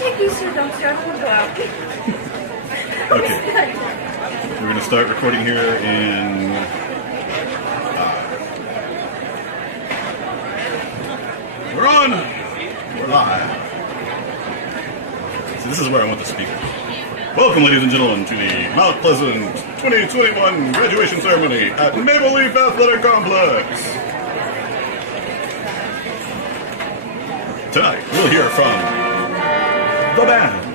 Take these two, don't start to go out. Okay. We're going to start recording here in... We're on! We're live. So this is where I want the speaker. Welcome, ladies and gentlemen, to the Mount Pleasant 2021 graduation ceremony at Maple Leaf Athletic Complex. Tonight, we'll hear from the band.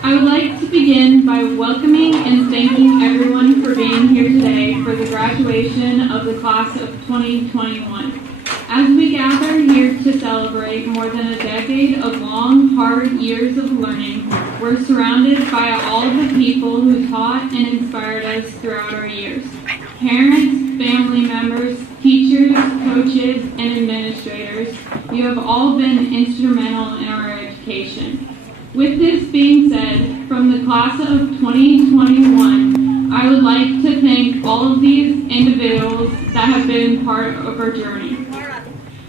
I would like to begin by welcoming and thanking everyone for being here today for the graduation of the class of 2021. As we gather here to celebrate more than a decade of long, hard years of learning, we're surrounded by all of the people who taught and inspired us throughout our years. Parents, family members, teachers, coaches, and administrators, you have all been instrumental in our education. With this being said, from the class of 2021, I would like to thank all of these individuals that have been part of our journey.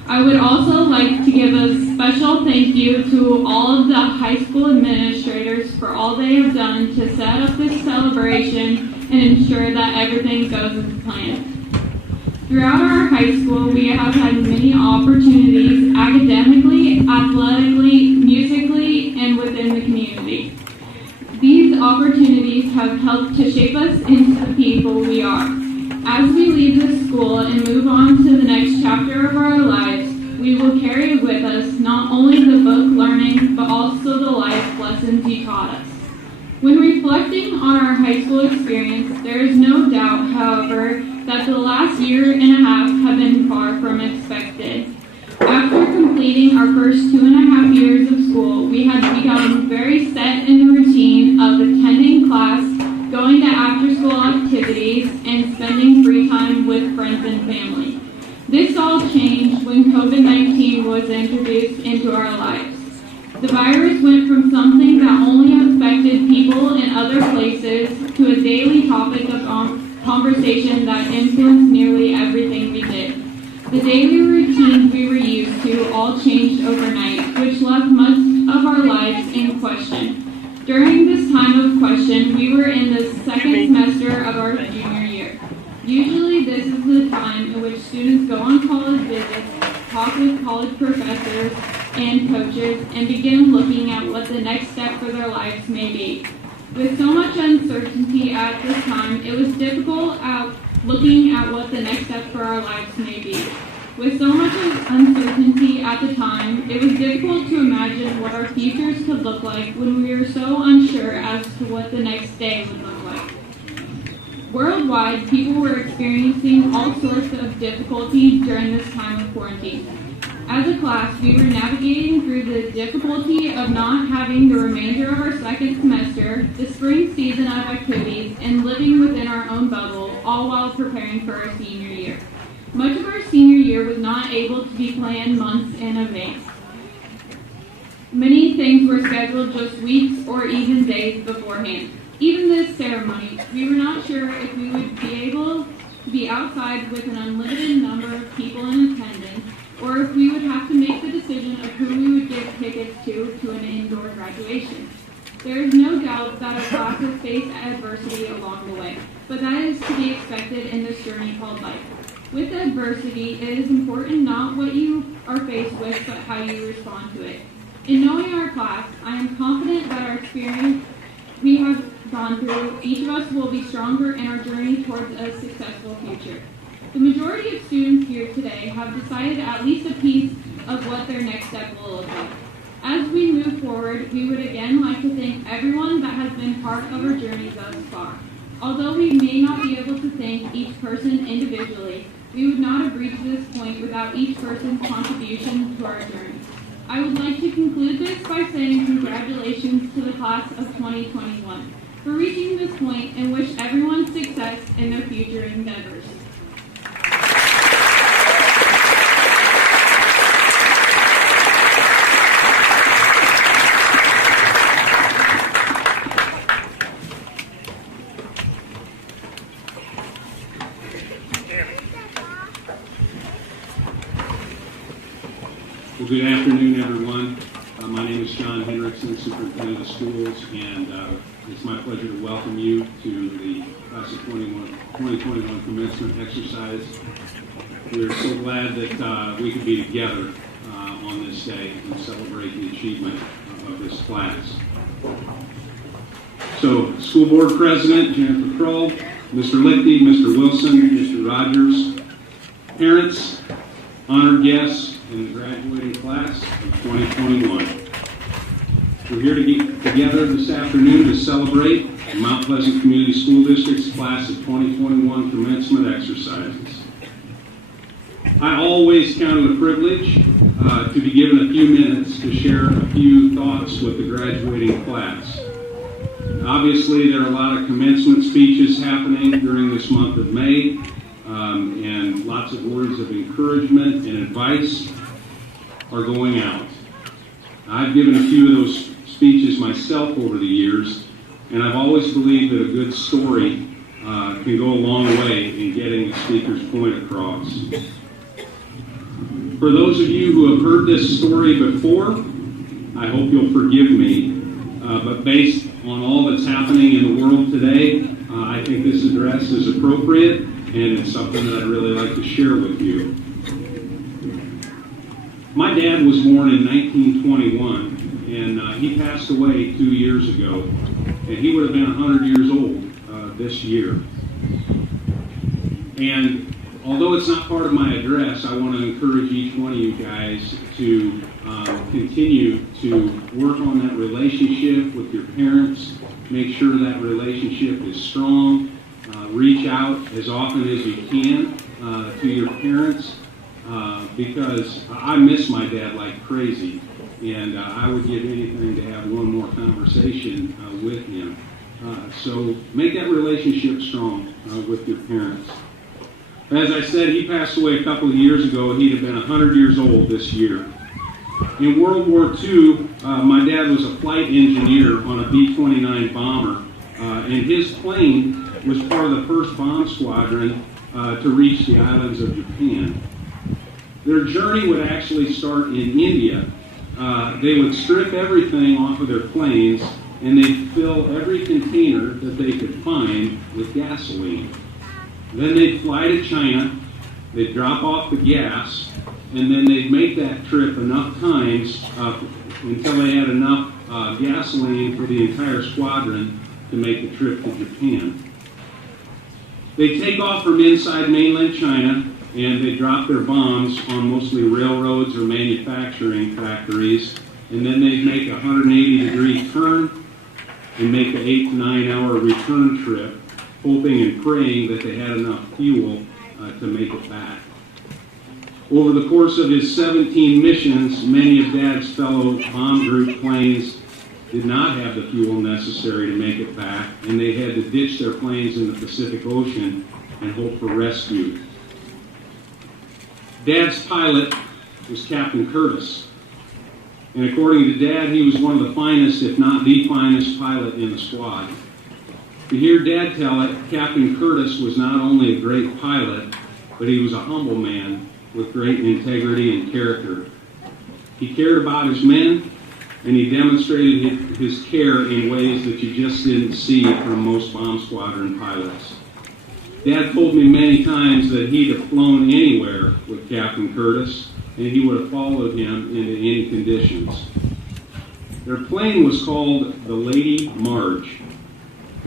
I would also like to give a special thank you to all of the high school administrators for all they have done to set up this celebration and ensure that everything goes as planned. Throughout our high school, we have had many opportunities academically, athletically, musically, and within the community. These opportunities have helped to shape us into the people we are. As we leave this school and move on to the next chapter of our lives, we will carry with us not only the book learning, but also the life lessons you taught us. When reflecting on our high school experience, there is no doubt, however, that the last year and a half have been far from expected. After completing our first 2.5 years of school, we had become very set in the routine of attending class, going to after-school activities, and spending free time with friends and family. This all changed when COVID-19 was introduced into our lives. The virus went from something that only affected people in other places to a daily topic of conversation that influenced nearly everything we did. The daily routines we were used to all changed overnight, which left much of our lives in question. During this time of question, we were in the second semester of our junior year. Usually this is the time in which students go on college visits, talk with college professors and coaches, and begin looking at what the next step for their lives may be. With so much uncertainty at this time, it was difficult looking at what the next step for our lives may be. With so much uncertainty at the time, it was difficult to imagine what our futures could look like when we were so unsure as to what the next day would look like. Worldwide, people were experiencing all sorts of difficulty during this time of quarantine. As a class, we were navigating through the difficulty of not having the remainder of our second semester, the spring season of activities, and living within our own bubble, all while preparing for our senior year. Much of our senior year was not able to be planned months in advance. Many things were scheduled just weeks or even days beforehand. Even this ceremony, we were not sure if we would be able to be outside with an unlimited number of people in attendance, or if we would have to make the decision of who we would give tickets to an indoor graduation. There is no doubt that our class has faced adversity along the way, but that is to be expected in this journey called life. With adversity, it is important not what you are faced with, but how you respond to it. In knowing our class, I am confident that our experience we have gone through, each of us will be stronger in our journey towards a successful future. The majority of students here today have decided at least a piece of what their next step will look like. As we move forward, we would again like to thank everyone that has been part of our journey thus far. Although we may not be able to thank each person individually, we would not have reached this point without each person's contribution to our journey. I would like to conclude this by saying congratulations to the class of 2021 for reaching this point and wish everyone success in their future endeavors. Well, good afternoon, everyone. My name is John Henriksen, Superintendent of Schools, and it's my pleasure to welcome you to the Class of 2021 commencement exercise. we're so glad that we could be together on this day and celebrate the achievement of this class. So, School Board President Jennifer Kroll, Mr. Lichty, Mr. Wilson, Mr. Rogers, parents, honored guests, in the graduating class of 2021. We're here to get together this afternoon to celebrate the Mount Pleasant Community School District's Class of 2021 commencement exercises. I always count it a privilege to be given a few minutes to share a few thoughts with the graduating class. Obviously, there are a lot of commencement speeches happening during this month of May, and lots of words of encouragement and advice are going out. I've given a few of those speeches myself over the years, and I've always believed that a good story can go a long way in getting the speaker's point across. For those of you who have heard this story before, I hope you'll forgive me, but based on all that's happening in the world today, I think this address is appropriate, and it's something that I'd really like to share with you. My dad was born in 1921, and he passed away 2 years ago, and he would have been 100 years old this year. And although it's not part of my address, I want to encourage each one of you guys to continue to work on that relationship with your parents. Make sure that relationship is strong. Reach out as often as you can to your parents because I miss my dad like crazy, and I would give anything to have one more conversation with him. So make that relationship strong with your parents. As I said, he passed away a couple of years ago. He'd have been 100 years old this year. In World War II, my dad was a flight engineer on a B-29 bomber, and his plane was part of the first bomb squadron to reach the islands of Japan. Their journey would actually start in India. They would strip everything off of their planes, and they'd fill every container that they could find with gasoline. Then they'd fly to China, they'd drop off the gas, and then they'd make that trip enough times until they had enough gasoline for the entire squadron to make the trip to Japan. They'd take off from inside mainland China, and they'd drop their bombs on mostly railroads or manufacturing factories, and then they'd make a 180-degree turn and make an 8 to 9 hour return trip, hoping and praying that they had enough fuel to make it back. Over the course of his 17 missions, many of Dad's fellow bomb group planes did not have the fuel necessary to make it back, and they had to ditch their planes in the Pacific Ocean and hope for rescue. Dad's pilot was Captain Curtis, and according to Dad, he was one of the finest, if not the finest pilot in the squad. To hear Dad tell it, Captain Curtis was not only a great pilot, but he was a humble man with great integrity and character. He cared about his men, and he demonstrated his care in ways that you just didn't see from most bomb squadron pilots. Dad told me many times that he'd have flown anywhere with Captain Curtis, and he would have followed him into any conditions. Their plane was called the Lady Marge.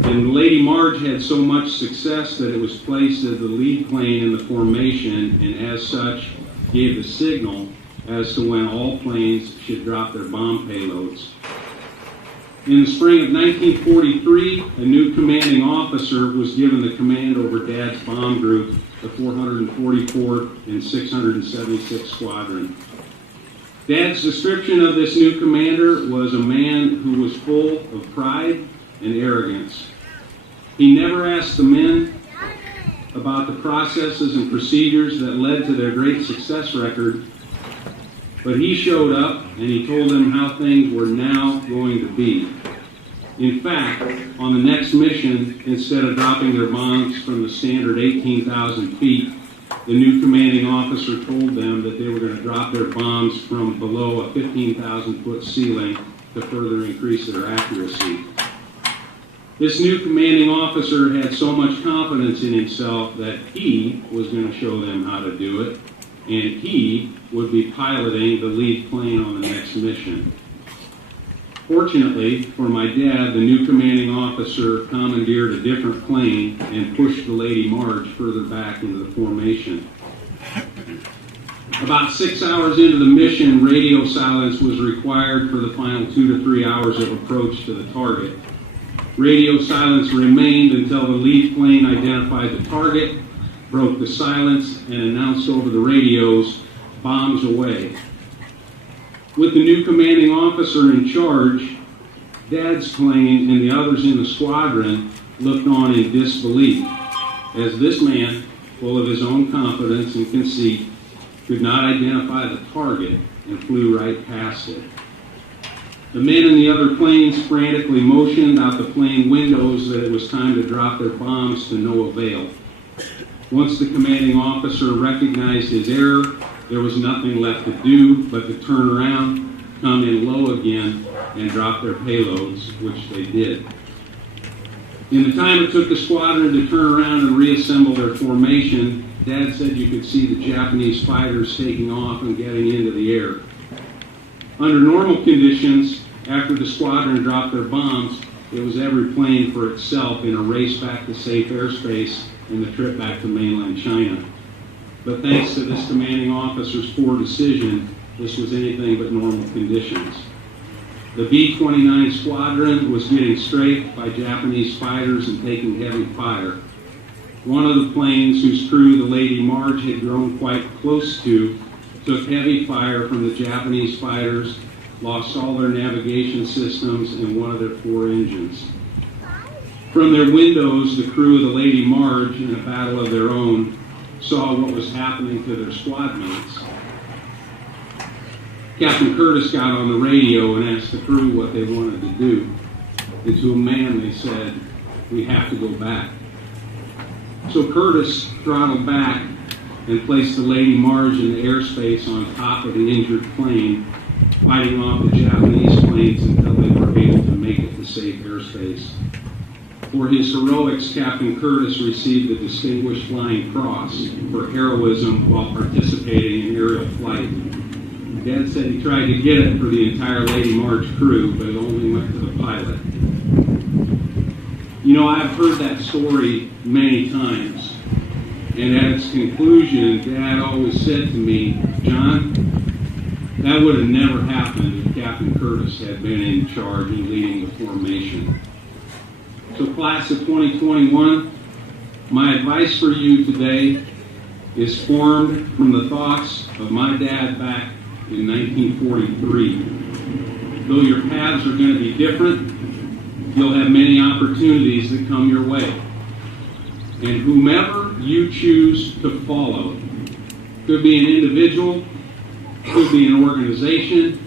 And the Lady Marge had so much success that it was placed as the lead plane in the formation, and as such gave the signal as to when all planes should drop their bomb payloads. In the spring of 1943, a new commanding officer was given the command over Dad's bomb group, the 444th and 676th Squadron. Dad's description of this new commander was a man who was full of pride and arrogance. He never asked the men about the processes and procedures that led to their great success record, but he showed up and he told them how things were now going to be. In fact, on the next mission, instead of dropping their bombs from the standard 18,000 feet, the new commanding officer told them that they were going to drop their bombs from below a 15,000-foot ceiling to further increase their accuracy. This new commanding officer had so much confidence in himself that he was going to show them how to do it, and he would be piloting the lead plane on the next mission. Fortunately for my dad, the new commanding officer commandeered a different plane and pushed the Lady Marge further back into the formation. About 6 hours into the mission, radio silence was required for the final 2 to 3 hours of approach to the target. Radio silence remained until the lead plane identified the target, broke the silence, and announced over the radios, "Bombs away." With the new commanding officer in charge, Dad's plane and the others in the squadron looked on in disbelief, as this man, full of his own confidence and conceit, could not identify the target and flew right past it. The men in the other planes frantically motioned out the plane windows that it was time to drop their bombs, to no avail. Once the commanding officer recognized his error, there was nothing left to do but to turn around, come in low again, and drop their payloads, which they did. In the time it took the squadron to turn around and reassemble their formation, Dad said you could see the Japanese fighters taking off and getting into the air. Under normal conditions, after the squadron dropped their bombs, it was every plane for itself in a race back to safe airspace and the trip back to mainland China. But thanks to this commanding officer's poor decision, this was anything but normal conditions. The B-29 squadron was getting strafed by Japanese fighters and taking heavy fire. One of the planes, whose crew the Lady Marge had grown quite close to, took heavy fire from the Japanese fighters, lost all their navigation systems and one of their 4 engines. From their windows, the crew of the Lady Marge, in a battle of their own, saw what was happening to their squad mates. Captain Curtis got on the radio and asked the crew what they wanted to do. And to a man they said, "We have to go back." So Curtis throttled back and placed the Lady Marge in the airspace on top of the injured plane, fighting off the Japanese planes until they were able to make it to safe airspace. For his heroics, Captain Curtis received the Distinguished Flying Cross for heroism while participating in aerial flight. Dad said he tried to get it for the entire Lady Marge crew, but it only went to the pilot. You know, I've heard that story many times, and at its conclusion, Dad always said to me, "John, that would have never happened if Captain Curtis had been in charge and leading the formation." So class of 2021, my advice for you today is formed from the thoughts of my dad back in 1943. Though your paths are going to be different, you'll have many opportunities that come your way. And whomever you choose to follow, could be an individual, could be an organization,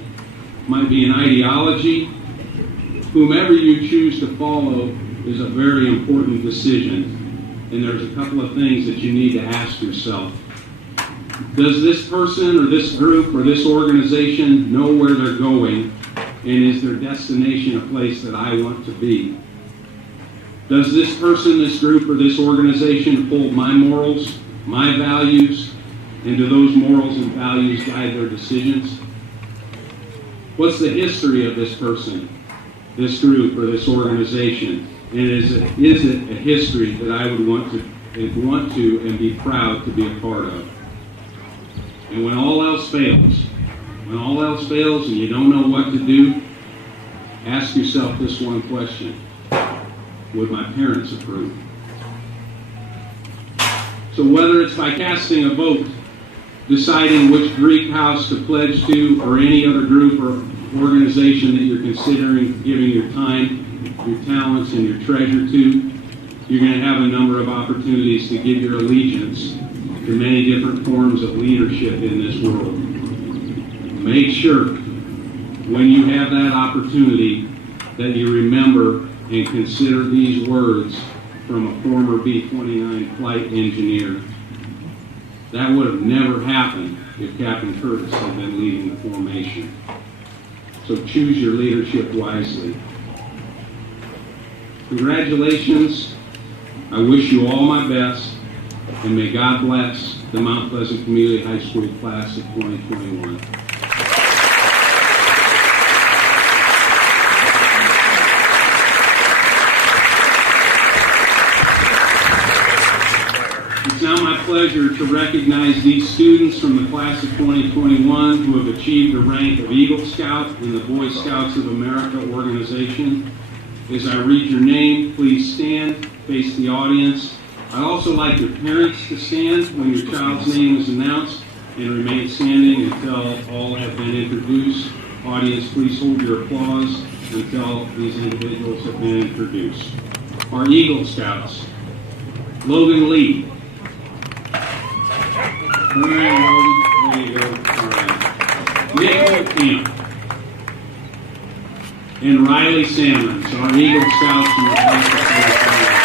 might be an ideology, whomever you choose to follow is a very important decision. And there's a couple of things that you need to ask yourself. Does this person or this group or this organization know where they're going, and is their destination a place that I want to be? Does this person, this group, or this organization hold my morals, my values, and do those morals and values guide their decisions? What's the history of this person, this group, or this organization? And is it a history that I would want to and be proud to be a part of? And when all else fails and you don't know what to do, ask yourself this one question: would my parents approve? So whether it's by casting a vote, deciding which Greek house to pledge to, or any other group or organization that you're considering giving your time, your talents, and your treasure to, you're going to have a number of opportunities to give your allegiance to many different forms of leadership in this world. Make sure when you have that opportunity that you remember and consider these words from a former B-29 flight engineer. That would have never happened if Captain Curtis had been leading the formation. So choose your leadership wisely. Congratulations. I wish you all my best, and may God bless the Mount Pleasant Community High School class of 2021. It's now my pleasure to recognize these students from the class of 2021 who have achieved the rank of Eagle Scout in the Boy Scouts of America organization. As I read your name, please stand, face the audience. I'd also like your parents to stand when your child's name is announced and remain standing until all have been introduced. Audience, please hold your applause until these individuals have been introduced. Our Eagle Scouts, Logan Lee. All right, Logan, there you go. All right. Nick Camp. And Riley Salmons, our Eagle Scouts from the class of 2021.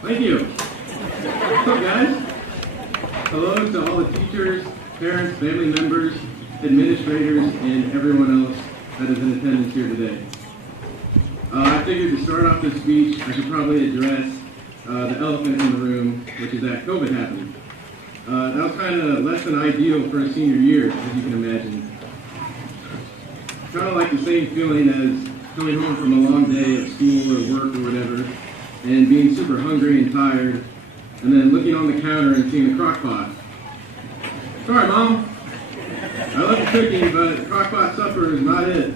Thank you. What's up, guys? Hello to all the teachers, parents, family members, administrators, and everyone else that is in attendance here today. I figured to start off this speech, I should probably address the elephant in the room, which is that COVID happened. That was kind of less than ideal for a senior year, as you can imagine. Kind of like the same feeling as coming home from a long day of school or work or whatever, and being super hungry and tired, and then looking on the counter and seeing a crock pot. Sorry, Mom. I love the cooking, but crock pot supper is not it.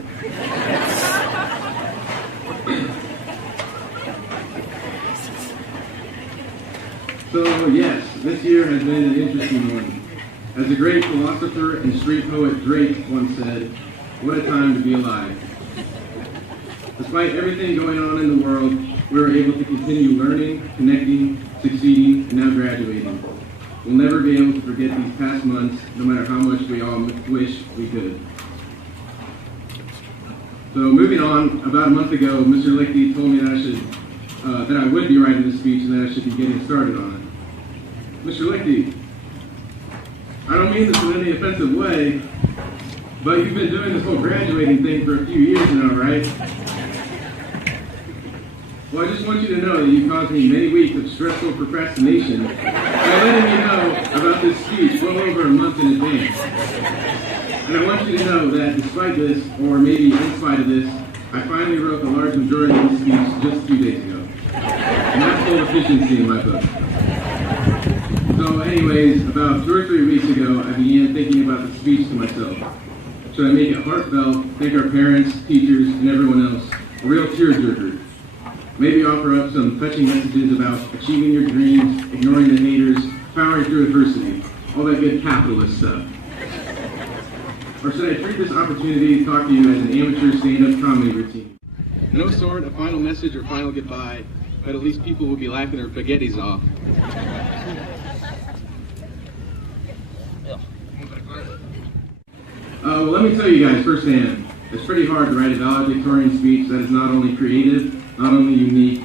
So yes, this year has been an interesting one. As the great philosopher and street poet Drake once said, what a time to be alive. Despite everything going on in the world, we were able to continue learning, connecting, succeeding, and now graduating. We'll never be able to forget these past months, no matter how much we all wish we could. So moving on, about a month ago, Mr. Lichty told me that I would be writing this speech and that I should be getting started on it. Mr. Lichty, I don't mean this in any offensive way, but you've been doing this whole graduating thing for a few years now, right? Well, I just want you to know that you caused me many weeks of stressful procrastination by letting me know about this speech well over a month in advance. And I want you to know that despite this, or maybe in spite of this, I finally wrote the large majority of this speech just a few days ago. Maximal efficiency in my book. So anyways, about 2 or 3 weeks ago, I began thinking about the speech to myself. Should I make it heartfelt, thank our parents, teachers, and everyone else, a real tearjerker? Maybe offer up some touching messages about achieving your dreams, ignoring the haters, powering through adversity, all that good capitalist stuff. Or should I treat this opportunity to talk to you as an amateur stand-up comedy routine? No sort of final message or final goodbye, but at least people will be laughing their baguettes off. Well, let me tell you guys firsthand, it's pretty hard to write a valedictorian speech that is not only creative, not only unique,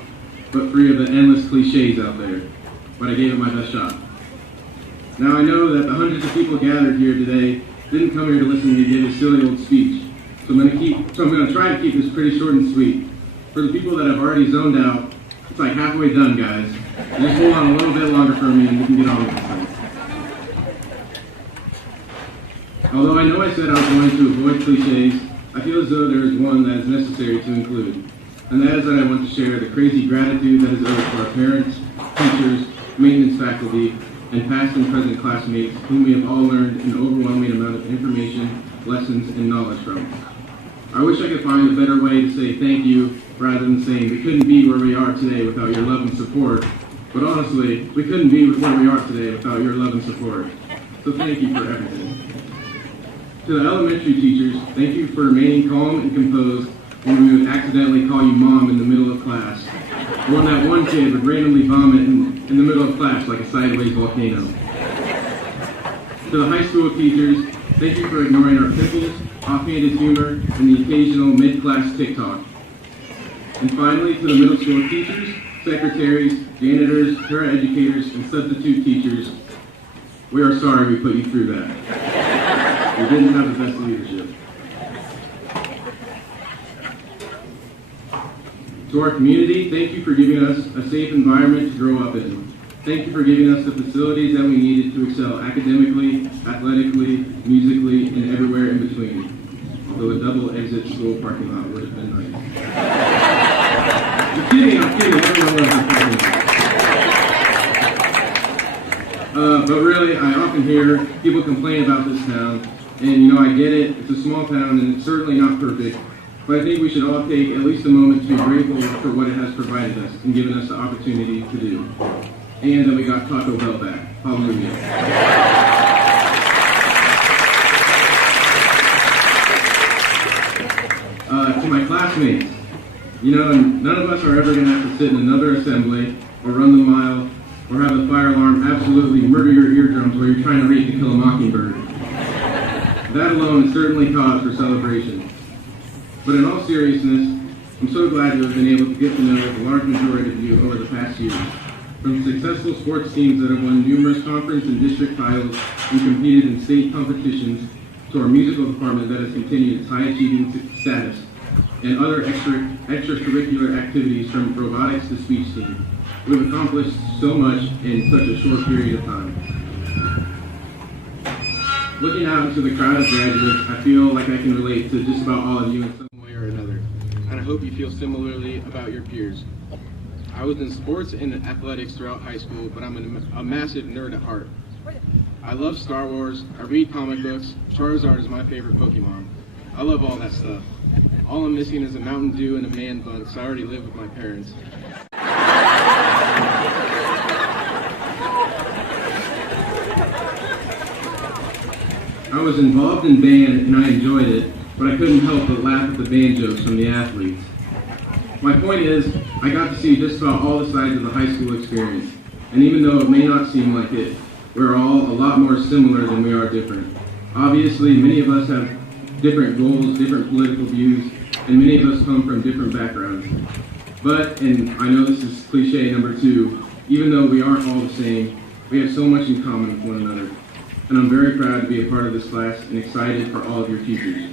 but free of the endless cliches out there. But I gave it my best shot. Now I know that the hundreds of people gathered here today didn't come here to listen to me give a silly old speech. So I'm going to try to keep this pretty short and sweet. For the people that have already zoned out, it's like halfway done, guys. Just hold on a little bit longer for me and we can get on with this thing. Although I know I said I was going to avoid cliches, I feel as though there is one that is necessary to include. And that is that I want to share the crazy gratitude that is owed to our parents, teachers, maintenance faculty, and past and present classmates whom we have all learned an overwhelming amount of information, lessons, and knowledge from. I wish I could find a better way to say thank you rather than saying we couldn't be where we are today without your love and support. But honestly, we couldn't be where we are today without your love and support. So thank you for everything. To the elementary teachers, thank you for remaining calm and composed when we would accidentally call you mom in the middle of class. Or when that one kid would randomly vomit in the middle of class like a sideways volcano. To the high school teachers, thank you for ignoring our pimples, offhanded humor, and the occasional mid-class TikTok. And finally, to the middle school teachers, secretaries, janitors, paraeducators, and substitute teachers, we are sorry we put you through that. We didn't have the best leadership. To our community, thank you for giving us a safe environment to grow up in. Thank you for giving us the facilities that we needed to excel academically, athletically, musically, and everywhere in between. Although a double exit school parking lot would have been nice. I'm kidding, everyone loves the parking lot. But really, I often hear people complain about this town, and I get it, it's a small town and it's certainly not perfect, but I think we should all take at least a moment to be grateful for what it has provided us and given us the opportunity to do. And that we got Taco Bell back. Hallelujah. To my classmates, none of us are ever going to have to sit in another assembly or run the mile or have the fire alarm absolutely murder your eardrums while you're trying to read To Kill a Mockingbird. That alone is certainly cause for celebration. But in all seriousness, I'm so glad to have been able to get to know the large majority of you over the past years. From successful sports teams that have won numerous conference and district titles and competed in state competitions, to our musical department that has continued its high-achieving status, and other extracurricular activities from robotics to speech team. We've accomplished so much in such a short period of time. Looking out into the crowd of graduates, I feel like I can relate to just about all of you in some way or another, and I hope you feel similarly about your peers. I was in sports and athletics throughout high school, but I'm a massive nerd at heart. I love Star Wars, I read comic books, Charizard is my favorite Pokemon. I love all that stuff. All I'm missing is a Mountain Dew and a man bun, because I already live with my parents. I was involved in band and I enjoyed it, but I couldn't help but laugh at the band jokes from the athletes. My point is, I got to see just about all the sides of the high school experience, and even though it may not seem like it, we're all a lot more similar than we are different. Obviously, many of us have different goals, different political views, and many of us come from different backgrounds. But, and I know this is cliche number 2, even though we aren't all the same, we have so much in common with one another. And I'm very proud to be a part of this class and excited for all of your futures.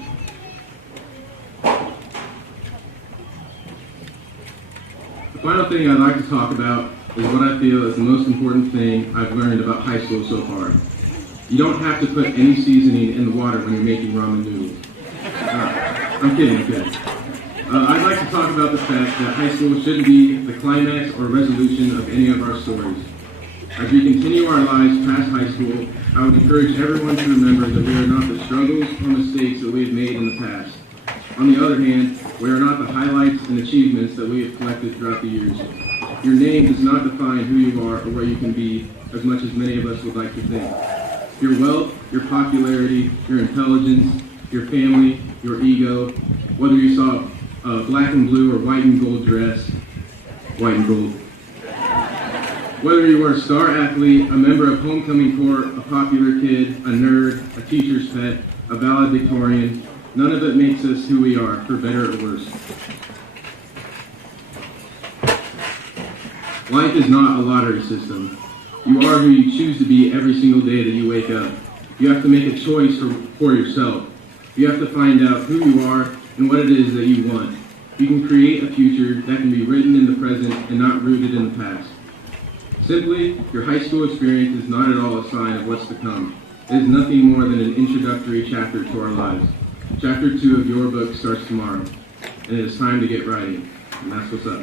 The final thing I'd like to talk about is what I feel is the most important thing I've learned about high school so far. You don't have to put any seasoning in the water when you're making ramen noodles. I'm kidding. I'd like to talk about the fact that high school shouldn't be the climax or resolution of any of our stories. As we continue our lives past high school, I would encourage everyone to remember that we are not the struggles or mistakes that we have made in the past. On the other hand, we are not the highlights and achievements that we have collected throughout the years. Your name does not define who you are or where you can be, as much as many of us would like to think. Your wealth, your popularity, your intelligence, your family, your ego, whether you saw a black and blue or white and gold dress, white and gold. Whether you were a star athlete, a member of homecoming court, a popular kid, a nerd, a teacher's pet, a valedictorian, none of it makes us who we are, for better or worse. Life is not a lottery system. You are who you choose to be every single day that you wake up. You have to make a choice for yourself. You have to find out who you are and what it is that you want. You can create a future that can be written in the present and not rooted in the past. Simply, your high school experience is not at all a sign of what's to come. It is nothing more than an introductory chapter to our lives. Chapter 2 of your book starts tomorrow, and it is time to get writing, and that's what's up.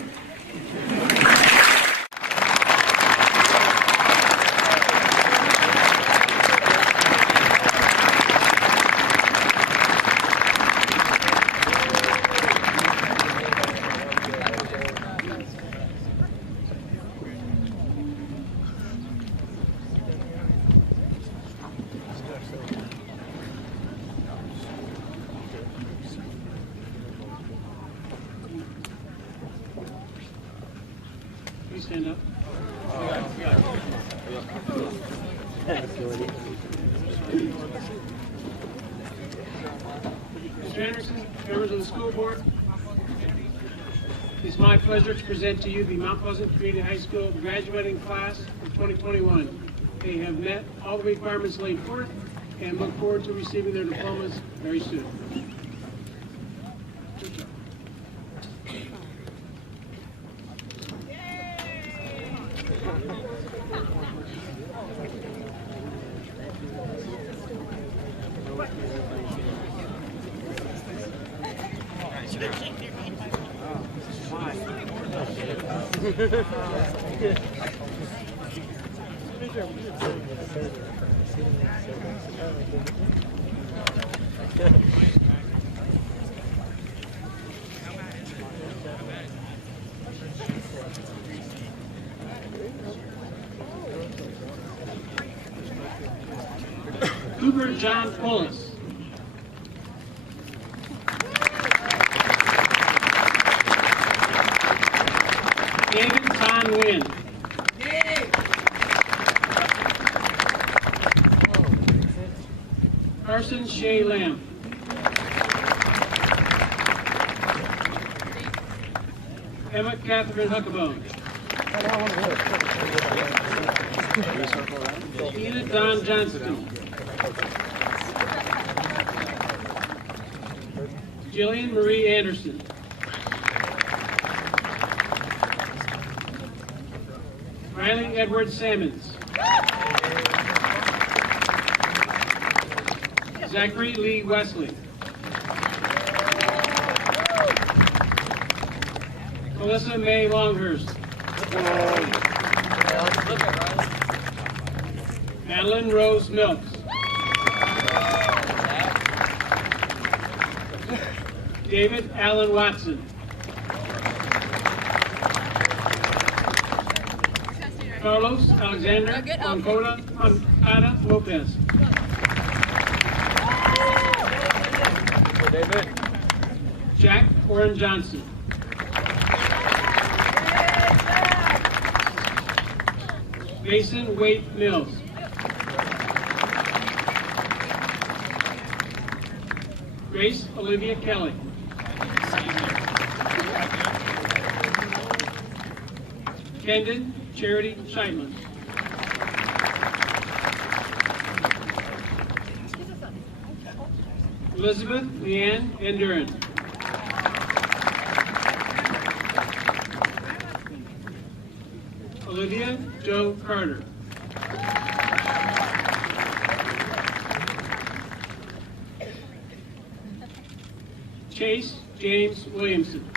Please stand up. Mr. Anderson, members of the school board, it's my pleasure to present to you the Mount Pleasant Community High School graduating class of 2021. They have met all the requirements laid forth and look forward to receiving their diplomas very soon. Good job. Cooper John Pullis. David Ton Wynn. Carson Shea Lamb. Emma Catherine Huckabone. Tina Don Johnston. Jillian Marie Anderson. Riley Edward Sammons. Zachary Lee Wesley. Melissa May Longhurst. Madeline Rose Milks. David Allen Watson. Carlos Alexander Oncada Lopez. Jack Warren Johnson. Mason Waite Mills. Grace Olivia Kelly. Kendon Charity Scheitman. Elizabeth Leanne Enduran. Olivia Joe Carter. Chase James Williamson.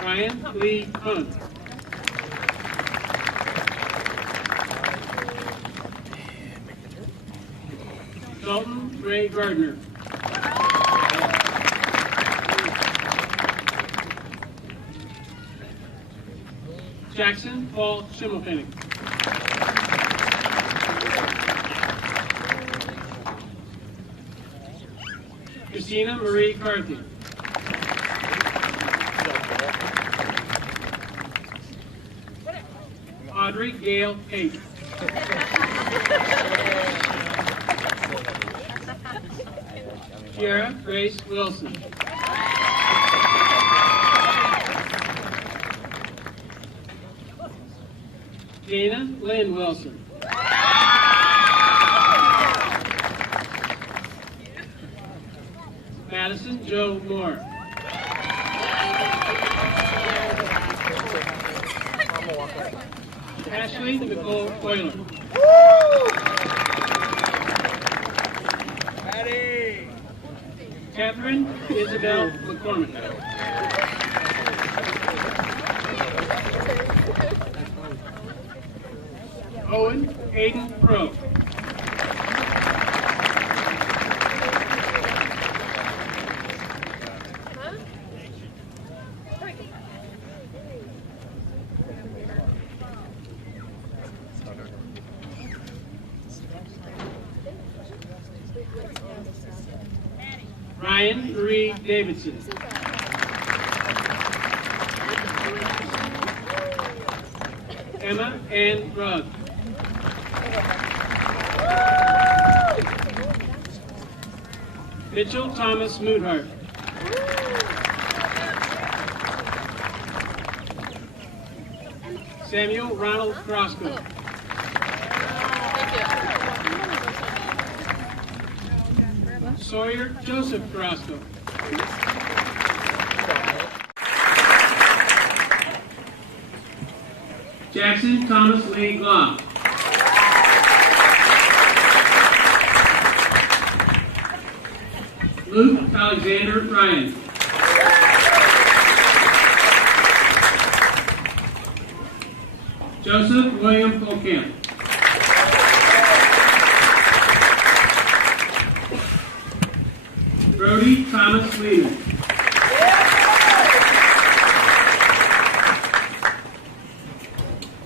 Ryan Lee Hunt. Dalton Ray Gardner. Jackson Paul Schimmelpenning. Christina Marie Carthy. Audrey Gail Pate. Kiara Grace Wilson. Dana Lynn Wilson. Madison Joe Moore. Ashley Nicole Coiler. Catherine Isabel McCormick. Owen Aiden Pro. Ryan Marie Davidson. Emma Ann Rugg. Mitchell Thomas Moodhart. Samuel Ronald Crosco. Sawyer Joseph Crosco. Jackson Thomas Lee Glock. Luke Alexander Ryan. Joseph William Polkamp. Brody Thomas Lehman.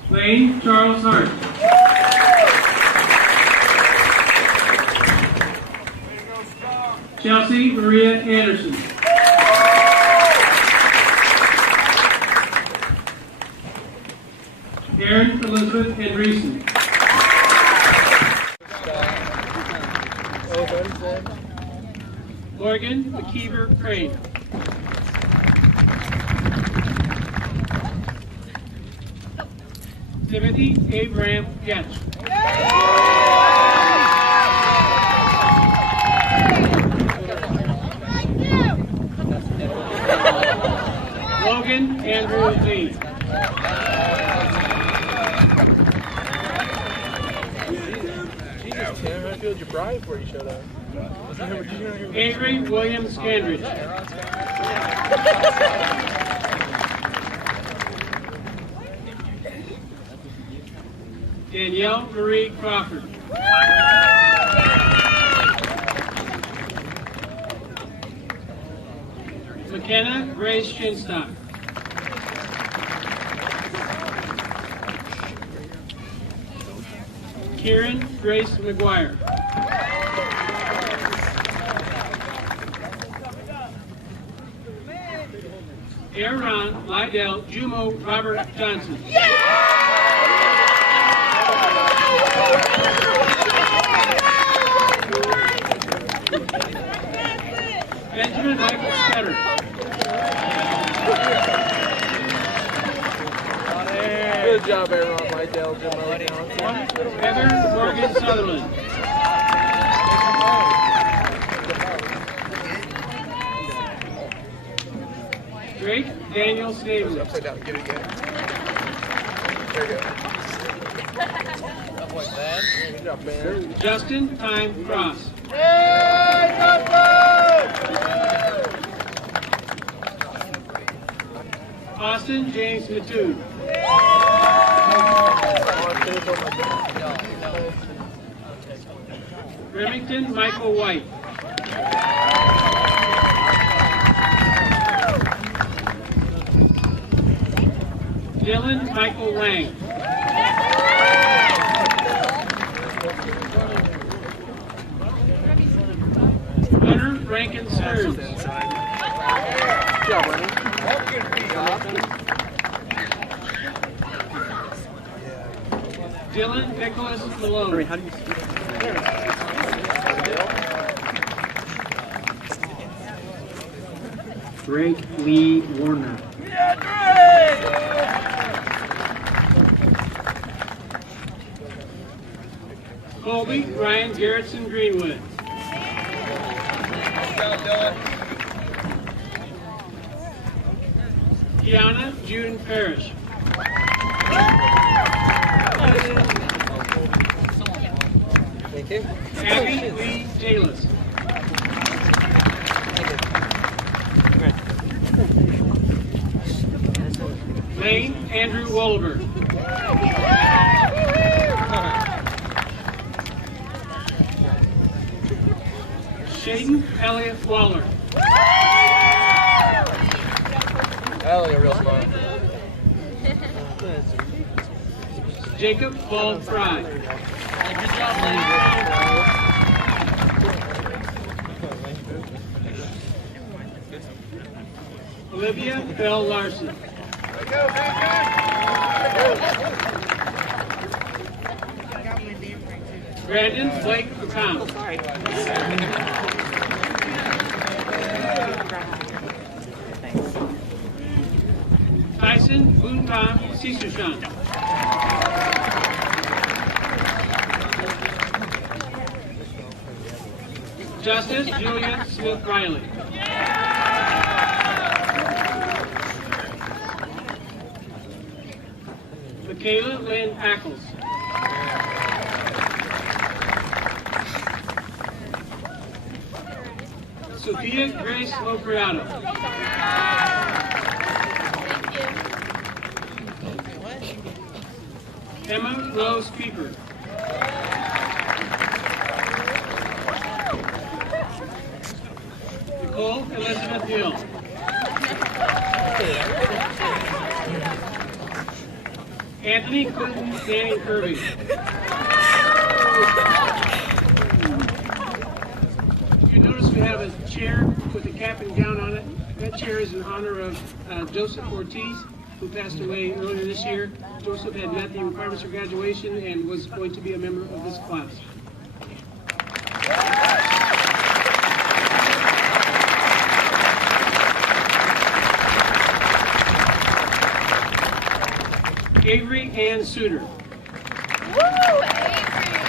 Lane Charles Hart. Chelsea Maria Anderson. Erin Elizabeth Andreessen. Morgan McKeever Crane. Timothy Abraham Getch. Logan Andrew Lee. Tim, I feel your bride before you showed up. Avery Williams Candridge. Danielle Marie Crawford. McKenna Grace Shinstock. Kieran Grace McGuire. Aaron Lydell Jumo Robert Johnson. Benjamin Michael Stetter. Good job, Aaron Lydell, Jumo Johnson. Heather Morgan Sutherland. Drake Daniel Snavely. Upside down, get it again. There you go. Good job, Ben. Justin Time Cross. Austin James Matoon. Remington Michael White. Dylan Michael Lang. Hunter Rankin Stearns. Good job, Lenny. Dylan Nicholas Malone. How do you speak? Drake Lee Warner. Colby Ryan Garrettson Greenwood. Kiana June Parrish. Thank you. Abby Lee Taylor. Lane Andrew Wolver. Shaden Elliott Waller. Elliott, real smart. Jacob Paul Fry. Good job, Olivia Bell Larson. Brandon Blake McConnell. Tyson Boontam Sisushan. Justice Julia Smith Riley. Michaela Lynn Ackles. Sophia Grace Lopriato. Emma Rose Pieper. Nicole Elizabeth Hill. Anthony Clinton Danny Kirby. You notice we have a chair with a cap and gown on it. That chair is in honor of Joseph Ortiz, who passed away earlier this year. Joseph had met the requirements for graduation and was going to be a member of this class. Avery Ann Suter. Woo, Avery!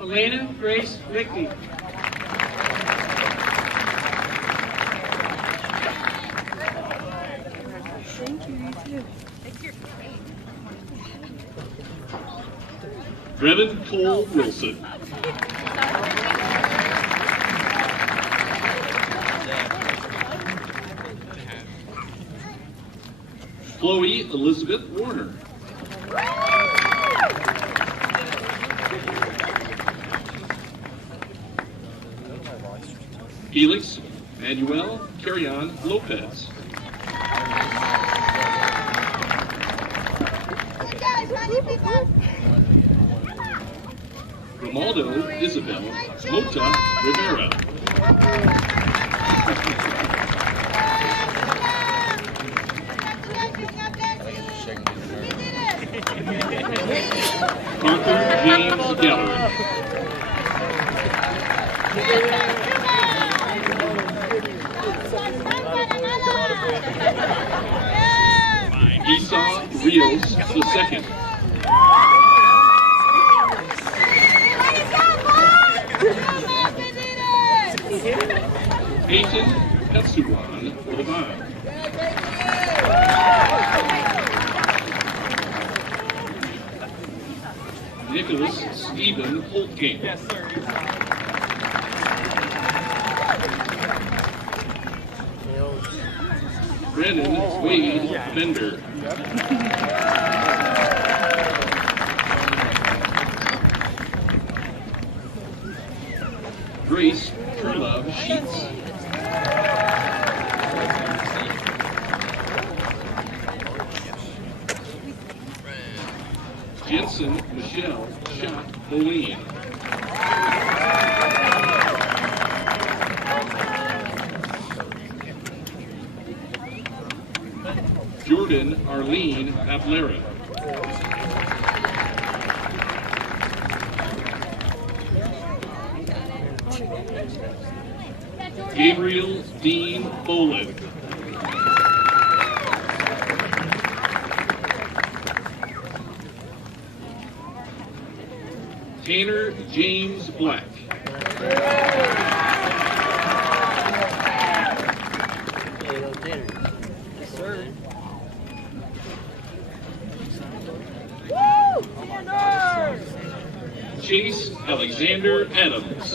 Elena Grace Lickney. Thank you, you too. It's your Brevin Cole Wilson. Chloe Elizabeth Warner. Felix Manuel Carrion Lopez. Romaldo Isabel Mota Rivera. Arthur James Geller. Esau Rios II. Peyton Petsuwan Levine. Stephen Holtking. Yes, sir. Brennan Wade Bender. Grace Kurlove Sheets. Jensen Michelle Schott Boleen. Jordan Arlene Ablera. Gabriel Dean Boland. Tanner James Black. Chase Alexander Adams.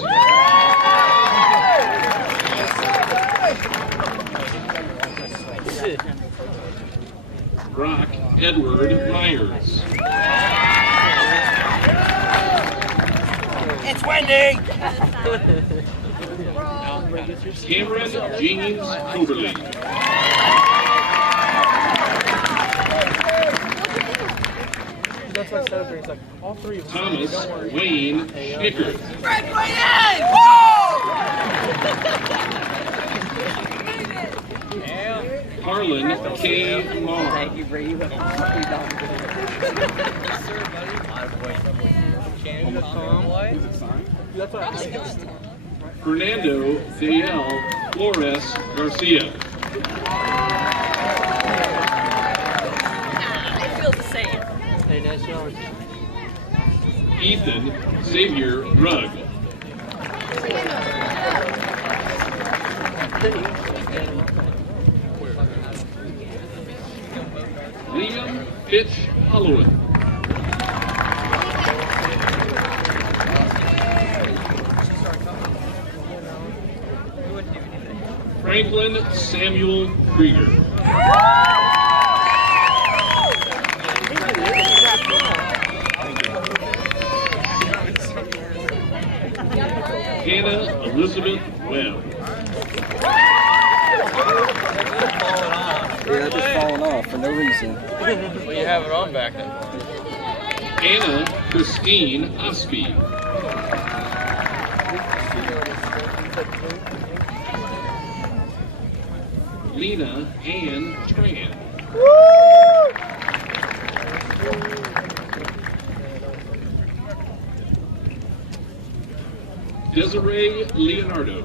Brock Edward Myers. It's Wendy! Cameron James Coberly. That's like celebrating. It's like all three of us. Thomas Wayne Schnicker. Graduated! Harlan K. Marr. Thank you, Brady. Fernando Dale Flores Garcia. It feels the same. Hey, nice yours. Ethan Xavier Rugg. Liam Fitch Holloway. Franklin Samuel Krieger. Hannah Elizabeth Webb. Yeah, just falling off for no reason. Well, you have it on back then. Anna Christine Ospey. Lena Ann Tran. Desiree Leonardo.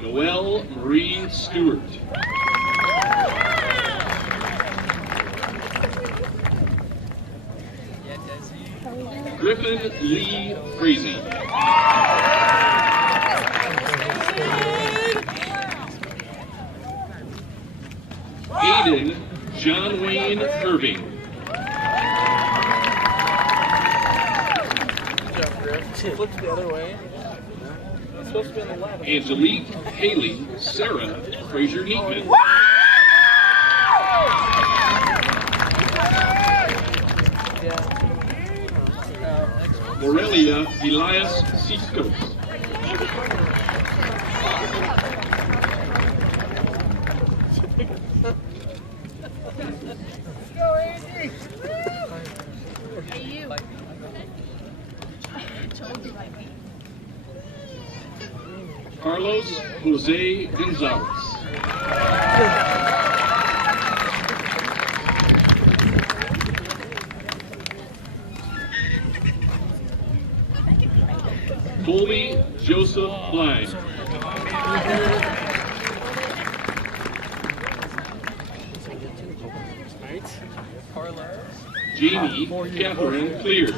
Noelle Marie Stewart. Griffin Lee Frazee. Aiden John Wayne Irving. Flip the other way. It's supposed to be on the left. Angelique Haley Sarah Fraser Neatman. Morelia Elias Ciscos. Carlos Jose Gonzalez. Colby Joseph Blythe. Jamie Catherine Clear.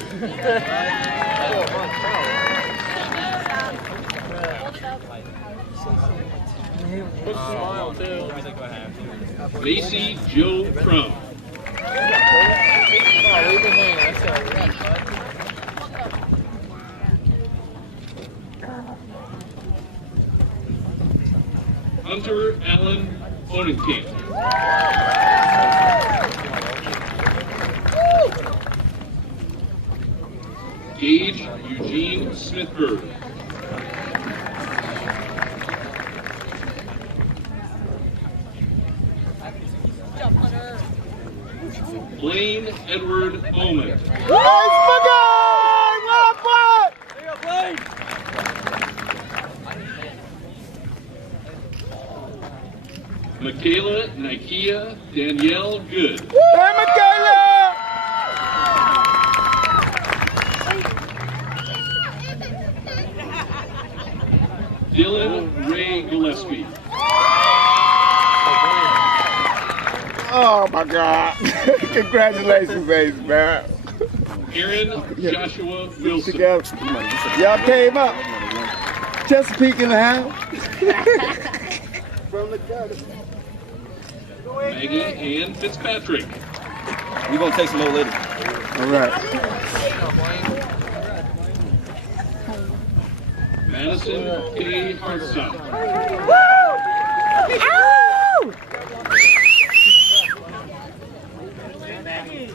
Put a smile too. Macy Joe Crumb. Oh, leave it hanging. I said it. Hunter Allen Bonenkamp. Gage Eugene Smithberg. Blaine Edward Bowman. Michaela Nikia Danielle Good. Hey, Michaela! Dylan Ray Gillespie. Oh my God! Congratulations, baby, man. Aaron Joshua Wilson. Together. Y'all came up. Chesapeake in the house. From the gutter. Maggie Ann Fitzpatrick. We're going to take some more later. All right. Madison K. Hartsock.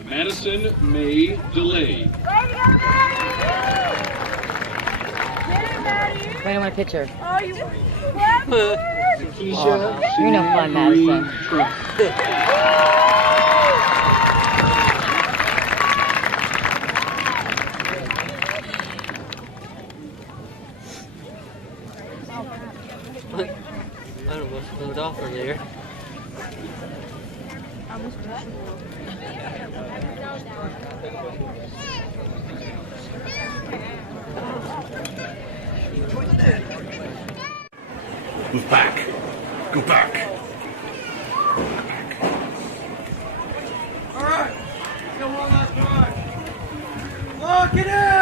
Madison May Delay. Wait, I want a picture. Oh, you You're no fun, Madison. I don't know what's moved off earlier. Move back. Go back. All right. Let's go one last try. Lock it in.